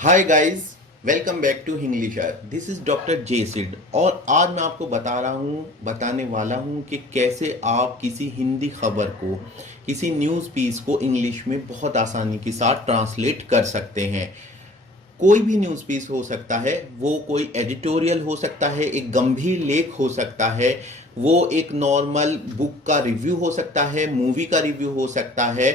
Hi guys, welcome back to इंग्लिशर। This is doctor जेसिड और आज मैं आपको बताने वाला हूँ कि कैसे आप किसी हिंदी खबर को, किसी न्यूज़ पीस को इंग्लिश में बहुत आसानी के साथ ट्रांसलेट कर सकते हैं। कोई भी न्यूज़ पीस हो सकता है, वो कोई एडिटोरियल हो सकता है, एक गंभीर लेख हो सकता है, वो एक नॉर्मल बुक का रिव्यू हो सकता है, मूवी का रिव्यू हो सकता है।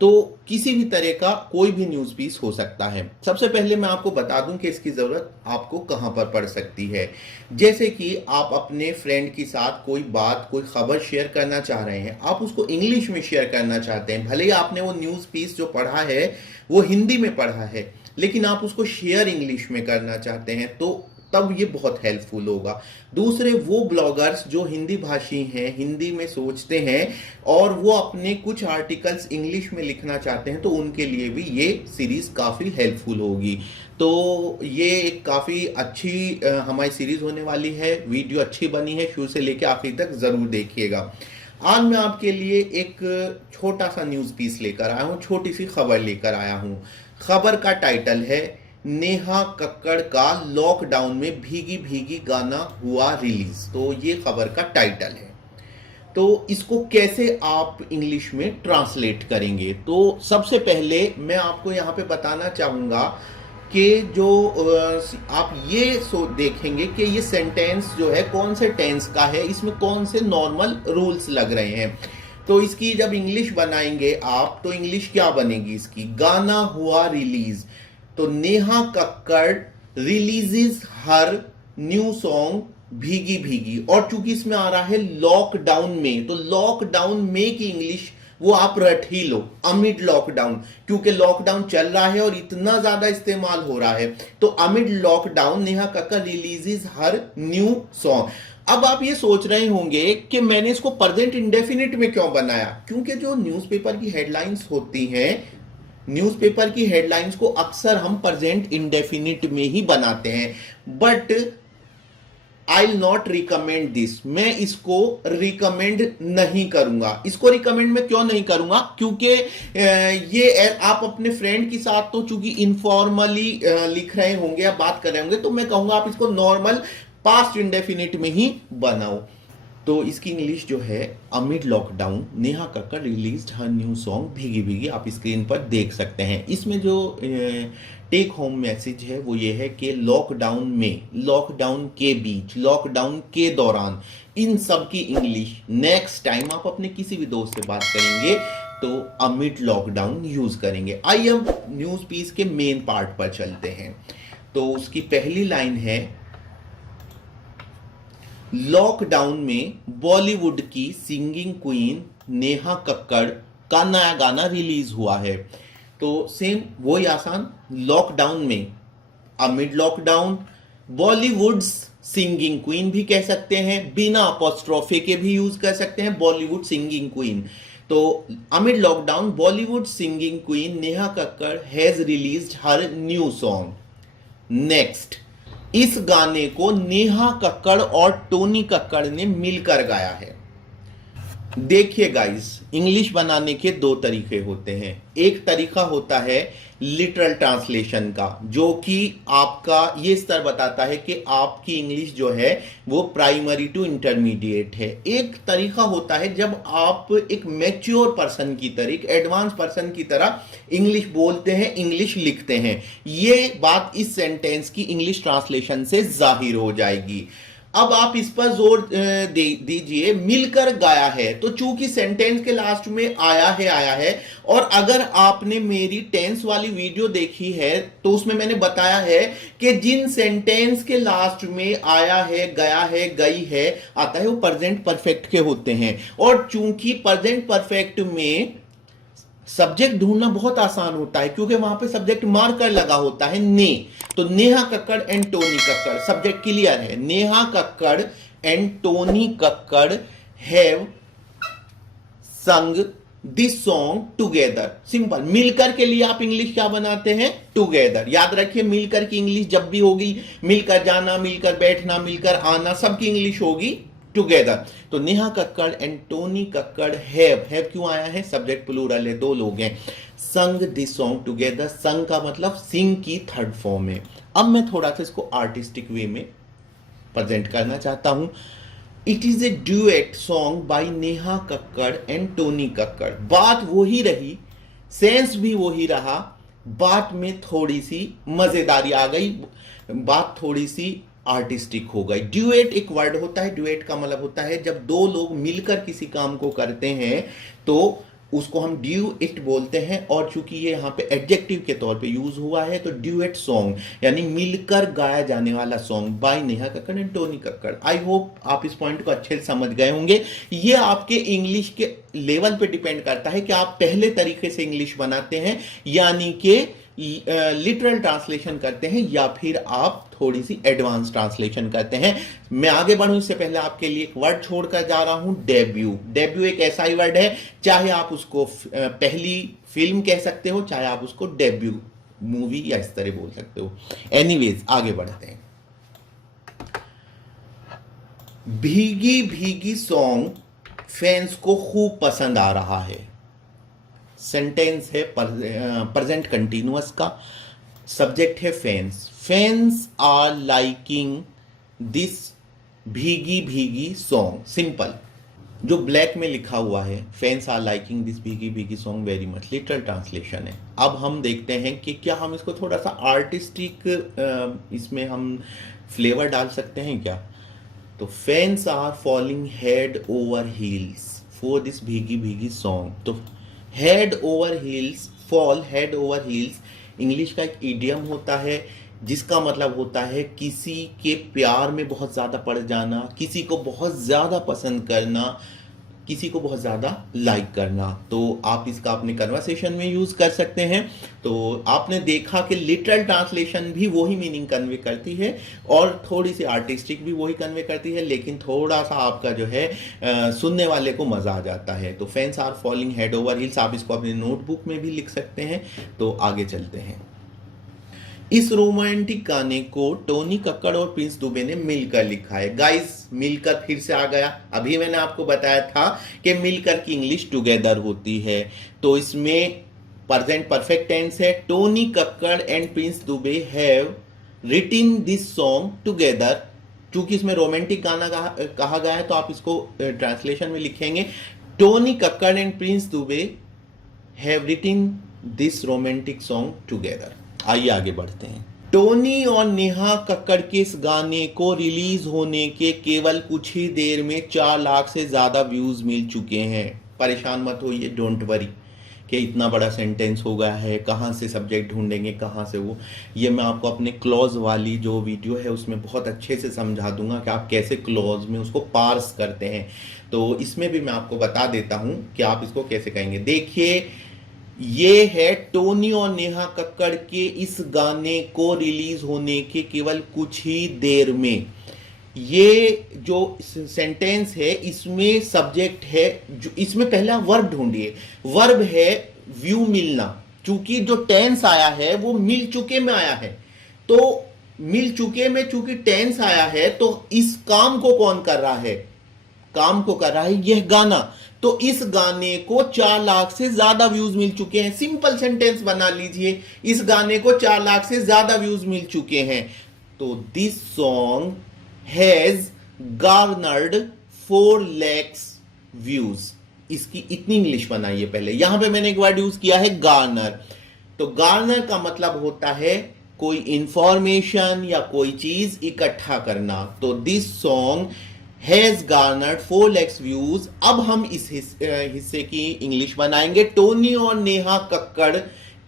तो किसी भी तरह का कोई भी न्यूज़ पीस हो सकता है। सबसे पहले मैं आपको बता दूं कि इसकी ज़रूरत आपको कहां पर पड़ सकती है। जैसे कि आप अपने फ्रेंड के साथ कोई बात, कोई खबर शेयर करना चाह रहे हैं, आप उसको इंग्लिश में शेयर करना चाहते हैं। भले ही आपने वो न्यूज़ पीस जो पढ़ा है वो हिंदी में पढ़ा है, लेकिन आप उसको शेयर इंग्लिश में करना चाहते हैं, तो तब ये बहुत हेल्पफुल होगा। दूसरे वो ब्लॉगर्स जो हिंदी भाषी हैं, हिंदी में सोचते हैं और वो अपने कुछ आर्टिकल्स इंग्लिश में लिखना चाहते हैं, तो उनके लिए भी ये सीरीज काफ़ी हेल्पफुल होगी। तो ये एक काफ़ी अच्छी हमारी सीरीज होने वाली है। वीडियो अच्छी बनी है, शुरू से लेकर आखिर तक ज़रूर देखिएगा। आज मैं आपके लिए एक छोटा सा न्यूज़ पीस लेकर आया हूँ, छोटी सी खबर लेकर आया हूँ। खबर का टाइटल है नेहा कक्कड़ का लॉकडाउन में भीगी भीगी गाना हुआ रिलीज। तो ये खबर का टाइटल है। तो इसको कैसे आप इंग्लिश में ट्रांसलेट करेंगे? तो सबसे पहले मैं आपको यहाँ पे बताना चाहूँगा कि जो आप ये देखेंगे कि ये सेंटेंस जो है कौन से टेंस का है, इसमें कौन से नॉर्मल रूल्स लग रहे हैं। तो इसकी जब इंग्लिश बनाएंगे आप, तो इंग्लिश क्या बनेगी इसकी? गाना हुआ रिलीज। तो Neha Kakkar releases her new song भीगी भीगी, और चूंकि इसमें आ रहा है लॉकडाउन में, तो लॉकडाउन में की इंग्लिश वो आप रट ही लो, अमिड लॉकडाउन, क्योंकि लॉकडाउन चल रहा है और इतना ज्यादा इस्तेमाल हो रहा है। तो amid lockdown Neha Kakkar releases her new song. अब आप ये सोच रहे होंगे कि मैंने इसको प्रेजेंट इंडेफिनिट में क्यों बनाया? क्योंकि जो न्यूज़पेपर की हेडलाइंस होती हैं, न्यूज़पेपर की हेडलाइंस को अक्सर हम प्रेजेंट इंडेफिनिट में ही बनाते हैं, but I will not recommend this. मैं इसको रिकमेंड नहीं करूंगा। इसको रिकमेंड मैं क्यों नहीं करूंगा? क्योंकि ये आप अपने फ्रेंड के साथ तो चूंकि इनफॉर्मली लिख रहे होंगे या बात कर रहे होंगे, तो मैं कहूंगा आप इसको नॉर्मल पास्ट इंडेफिनिट में ही बनाओ। तो इसकी इंग्लिश जो है, amid lockdown Neha Kakkar released her new song भीगी भीगी, आप स्क्रीन पर देख सकते हैं। इसमें जो टेक होम मैसेज है वो ये है कि लॉकडाउन में, लॉकडाउन के बीच, लॉकडाउन के दौरान, इन सब की इंग्लिश नेक्स्ट टाइम आप अपने किसी भी दोस्त से बात करेंगे तो अमिड लॉकडाउन यूज करेंगे। आइए अब न्यूज पीस के मेन पार्ट पर चलते हैं। तो उसकी पहली लाइन है, लॉकडाउन में बॉलीवुड की सिंगिंग क्वीन नेहा कक्कड़ का नया गाना रिलीज हुआ है। तो सेम वही आसान, लॉकडाउन में, amid lockdown, Bollywood singing queen भी कह सकते हैं, बिना अपोस्ट्रोफे के भी यूज कर सकते हैं, बॉलीवुड सिंगिंग क्वीन। तो amid lockdown Bollywood singing queen Neha Kakkar has released her new song. Next, इस गाने को नेहा कक्कड़ और टोनी कक्कड़ ने मिलकर गाया है। देखिए गाइस, इंग्लिश बनाने के दो तरीके होते हैं। एक तरीका होता है लिटरल ट्रांसलेशन का, जो कि आपका ये स्तर बताता है कि आपकी इंग्लिश जो है वो प्राइमरी टू इंटरमीडिएट है। एक तरीका होता है जब आप एक मैच्योर पर्सन की तरह, एक एडवांस पर्सन की तरह इंग्लिश बोलते हैं, इंग्लिश लिखते हैं। ये बात इस सेंटेंस की इंग्लिश ट्रांसलेशन से जाहिर हो जाएगी। अब आप इस पर जोर दीजिए, मिलकर गाया है। तो चूंकि सेंटेंस के लास्ट में आया है, और अगर आपने मेरी टेंस वाली वीडियो देखी है तो उसमें मैंने बताया है कि जिन सेंटेंस के लास्ट में आया है, गया है, गई है आता है, वो प्रेजेंट परफेक्ट के होते हैं। और चूंकि प्रेजेंट परफेक्ट में सब्जेक्ट ढूंढना बहुत आसान होता है, क्योंकि वहां पे सब्जेक्ट मार्कर लगा होता है, ने। तो Neha Kakkar and Tony Kakkar, subject clear है। Neha Kakkar and Tony Kakkar have sung this song together. Simple, मिलकर के लिए आप इंग्लिश क्या बनाते हैं? टुगेदर। याद रखिए, मिलकर की इंग्लिश जब भी होगी, मिलकर जाना, मिलकर बैठना, मिलकर आना, सबकी इंग्लिश होगी टुगेदर। तो नेहा कक्कड़ एंड टोनी कक्कड़ हैव क्यों आया है? सब्जेक्ट प्लूरल है, दो लोग हैं। संग दिस सॉन्ग टुगेदर। संग का मतलब सिंग की थर्ड फॉर्म है। अब मैं थोड़ा सा इसको आर्टिस्टिक वे में प्रेजेंट करना चाहता हूं। It is a duet song by Neha Kakkar and Tony Kakkar. बात वही रही, सेंस भी वही रहा, बात में थोड़ी सी मजेदारी आ गई, बात थोड़ी सी आर्टिस्टिक हो गई। ड्यूएट एक वर्ड होता है, ड्यूएट का मतलब होता है जब दो लोग मिलकर किसी काम को करते हैं तो उसको हम ड्यूएट बोलते हैं। और चूंकि ये यहाँ पे एडजेक्टिव के तौर पे यूज हुआ है तो ड्यूएट सॉन्ग यानी मिलकर गाया जाने वाला song by Neha Kakkar and Tony Kakkar. I hope आप इस पॉइंट को अच्छे से समझ गए होंगे। ये आपके इंग्लिश के लेवल पे डिपेंड करता है कि आप पहले तरीके से इंग्लिश बनाते हैं यानी कि लिटरल ट्रांसलेशन करते हैं या फिर आप थोड़ी सी एडवांस ट्रांसलेशन करते हैं। मैं आगे बढ़ूं इससे पहले आपके लिए एक वर्ड छोड़कर जा रहा हूं, डेब्यू। डेब्यू एक ऐसा ही वर्ड है, चाहे आप उसको पहली फिल्म कह सकते हो, चाहे आप उसको डेब्यू मूवी या इस तरह बोल सकते हो। एनीवेज आगे बढ़ते हैं। भीगी भीगी सॉन्ग फैंस को खूब पसंद आ रहा है। सेंटेंस है प्रेजेंट कंटिन्यूअस का, सब्जेक्ट है fans. Fans are liking this Bheegi Bheegi song. Simple, जो ब्लैक में लिखा हुआ है fans are liking this Bheegi Bheegi song very much, literal translation है। अब हम देखते हैं कि क्या हम इसको थोड़ा सा आर्टिस्टिक इसमें हम फ्लेवर डाल सकते हैं क्या। तो fans are falling head over heels for this Bheegi Bheegi song. तो head over heels, fall head over heels English का एक इडियम होता है जिसका मतलब होता है किसी के प्यार में बहुत ज्यादा पड़ जाना, किसी को बहुत ज्यादा पसंद करना, किसी को बहुत ज्यादा लाइक करना। तो आप इसका अपने कन्वर्सेशन में यूज कर सकते हैं। तो आपने देखा कि लिटरल ट्रांसलेशन भी वही मीनिंग कन्वे करती है और थोड़ी सी आर्टिस्टिक भी वही कन्वे करती है, लेकिन थोड़ा सा आपका जो है सुनने वाले को मजा आ जाता है। तो fans are falling head over heels आप इसको अपने नोटबुक में भी लिख सकते हैं। तो आगे चलते हैं। इस रोमांटिक गाने को टोनी कक्कड़ और प्रिंस दुबे ने मिलकर लिखा है। गाइस मिलकर फिर से आ गया, अभी मैंने आपको बताया था कि मिलकर की इंग्लिश टुगेदर होती है। तो इसमें प्रेजेंट परफेक्ट टेंस है। Tony Kakkar and Prince Dubey have written this song together. चूंकि इसमें रोमांटिक गाना कहा गया है तो आप इसको ट्रांसलेशन में लिखेंगे Tony Kakkar and Prince Dubey have written this romantic song together. आइए आगे बढ़ते हैं। टोनी और नेहा कक्कड़ के इस गाने को रिलीज होने के केवल कुछ ही देर में 4 लाख से ज्यादा व्यूज मिल चुके हैं। परेशान मत होइए, डोंट वरी कि इतना बड़ा सेंटेंस हो गया है, कहाँ से सब्जेक्ट ढूंढेंगे, कहाँ से वो। ये मैं आपको अपने क्लॉज वाली जो वीडियो है उसमें बहुत अच्छे से समझा दूंगा कि आप कैसे क्लॉज में उसको पार्स करते हैं। तो इसमें भी मैं आपको बता देता हूं कि आप इसको कैसे कहेंगे। देखिए ये है टोनी और नेहा कक्कड़ के इस गाने को रिलीज होने के केवल कुछ ही देर में। ये जो सेंटेंस है इसमें सब्जेक्ट है, जो इसमें पहला वर्ब ढूंढिए। वर्ब है व्यू, मिलना। चूंकि जो टेंस आया है वो मिल चुके में आया है, तो मिल चुके में चूंकि टेंस आया है तो इस काम को कौन कर रहा है, काम को कर रहा है यह गाना। तो इस गाने को 4 लाख से ज्यादा व्यूज मिल चुके हैं। सिंपल सेंटेंस बना लीजिए, इस गाने को 4 लाख से ज्यादा व्यूज मिल चुके हैं। तो this song has garnered 4 lakhs views. इसकी इतनी इंग्लिश बनाइए। पहले यहां पे मैंने एक वर्ड यूज किया है गार्नर। तो गार्नर का मतलब होता है कोई इंफॉर्मेशन या कोई चीज इकट्ठा करना। तो this song has garnered 4 lakhs views. अब हम इस हिस्से की इंग्लिश बनाएंगे टोनी और नेहा कक्कड़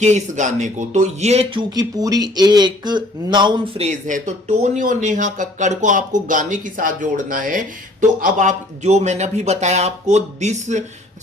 के इस गाने को। तो ये चूंकि पूरी एक नाउन फ्रेज है तो टोनी और नेहा कक्कड़ को आपको गाने के साथ जोड़ना है। तो अब आप जो मैंने अभी बताया आपको दिस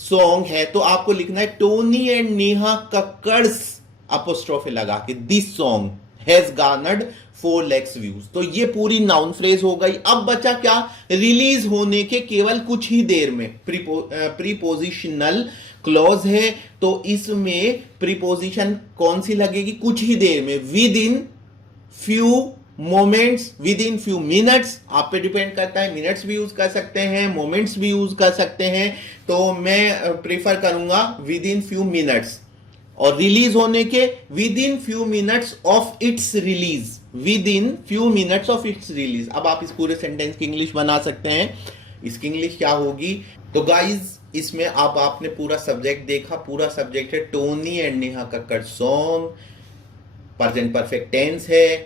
सॉन्ग है तो आपको लिखना है टोनी एंड नेहा कक्कड़स अपोस्ट्रोफे लगा के this song has garnered 4 lakhs views. तो ये पूरी नाउन फ्रेज हो गई। अब बचा क्या, रिलीज होने के केवल कुछ ही देर में। प्रीपोजिशनल क्लॉज है तो इसमें प्रीपोजिशन कौन सी लगेगी, कुछ ही देर में, with in few moments, with in few minutes. आप पे डिपेंड करता है, मिनट्स भी यूज कर सकते हैं, मोमेंट्स भी यूज कर सकते हैं। तो मैं प्रेफर करूंगा विद इन फ्यू मिनट्स। और रिलीज होने के with in few minutes of its release, with in few minutes of its release. अब आप इस पूरे सेंटेंस की इंग्लिश बना सकते हैं। इसकी इंग्लिश क्या होगी? तो गाइज इसमें आपने पूरा सब्जेक्ट देखा। पूरा सब्जेक्ट है Tony and Neha Kakkar song. Present perfect tense है,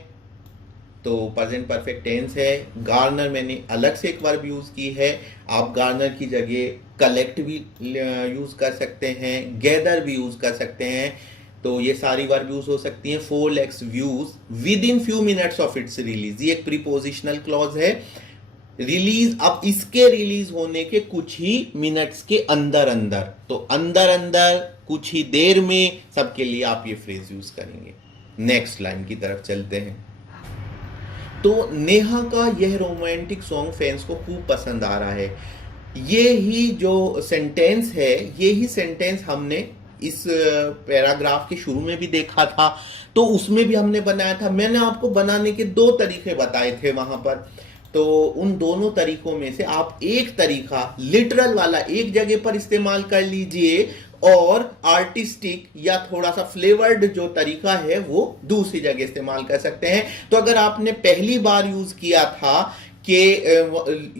तो प्रेजेंट परफेक्ट टेंस है। गार्नर मैंने अलग से एक वर्ब यूज की है। आप गार्नर की जगह कलेक्ट भी यूज कर सकते हैं, गैदर भी यूज कर सकते हैं। तो ये सारी वर्ब यूज हो सकती हैं। 4 lakhs views with in few minutes of its release, ये एक प्रीपोजिशनल क्लॉज है। रिलीज, अब इसके रिलीज होने के कुछ ही मिनट्स के अंदर अंदर, तो अंदर अंदर कुछ ही देर में, सबके लिए आप ये फ्रेज यूज करेंगे। नेक्स्ट लाइन की तरफ चलते हैं। तो नेहा का यह रोमांटिक सॉन्ग फैंस को खूब पसंद आ रहा है। ये ही जो सेंटेंस है, ये ही सेंटेंस हमने इस पैराग्राफ के शुरू में भी देखा था, तो उसमें भी हमने बनाया था। मैंने आपको बनाने के 2 तरीके बताए थे वहां पर। तो उन दोनों तरीकों में से आप एक तरीका लिटरल वाला एक जगह पर इस्तेमाल कर लीजिए, और आर्टिस्टिक या थोड़ा सा फ्लेवर्ड जो तरीका है वो दूसरी जगह इस्तेमाल कर सकते हैं। तो अगर आपने पहली बार यूज किया था कि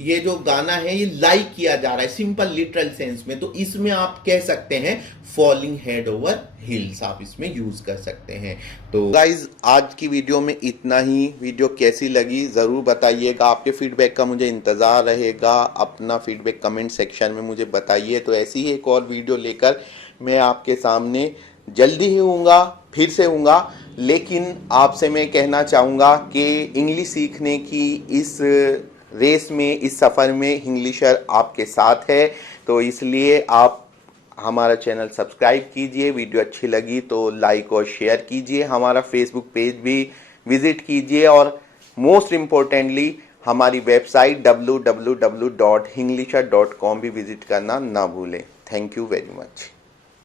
ये जो गाना है ये लाइक किया जा रहा है सिंपल लिटरल सेंस में, तो इसमें आप कह सकते हैं फॉलिंग हेड ओवर हिल्स, आप इसमें यूज कर सकते हैं। तो गाइज आज की वीडियो में इतना ही। वीडियो कैसी लगी जरूर बताइएगा, आपके फीडबैक का मुझे इंतजार रहेगा। अपना फीडबैक कमेंट सेक्शन में मुझे बताइए। तो ऐसी ही एक और वीडियो लेकर मैं आपके सामने जल्दी ही हूँगा, फिर से हूँगा। लेकिन आपसे मैं कहना चाहूँगा कि इंग्लिश सीखने की इस रेस में, इस सफ़र में इंग्लिशर आपके साथ है। तो इसलिए आप हमारा चैनल सब्सक्राइब कीजिए। वीडियो अच्छी लगी तो लाइक और शेयर कीजिए। हमारा फेसबुक पेज भी विजिट कीजिए, और मोस्ट इम्पोर्टेंटली हमारी वेबसाइट www.englisher.com भी विजिट करना ना भूलें। Thank you very much.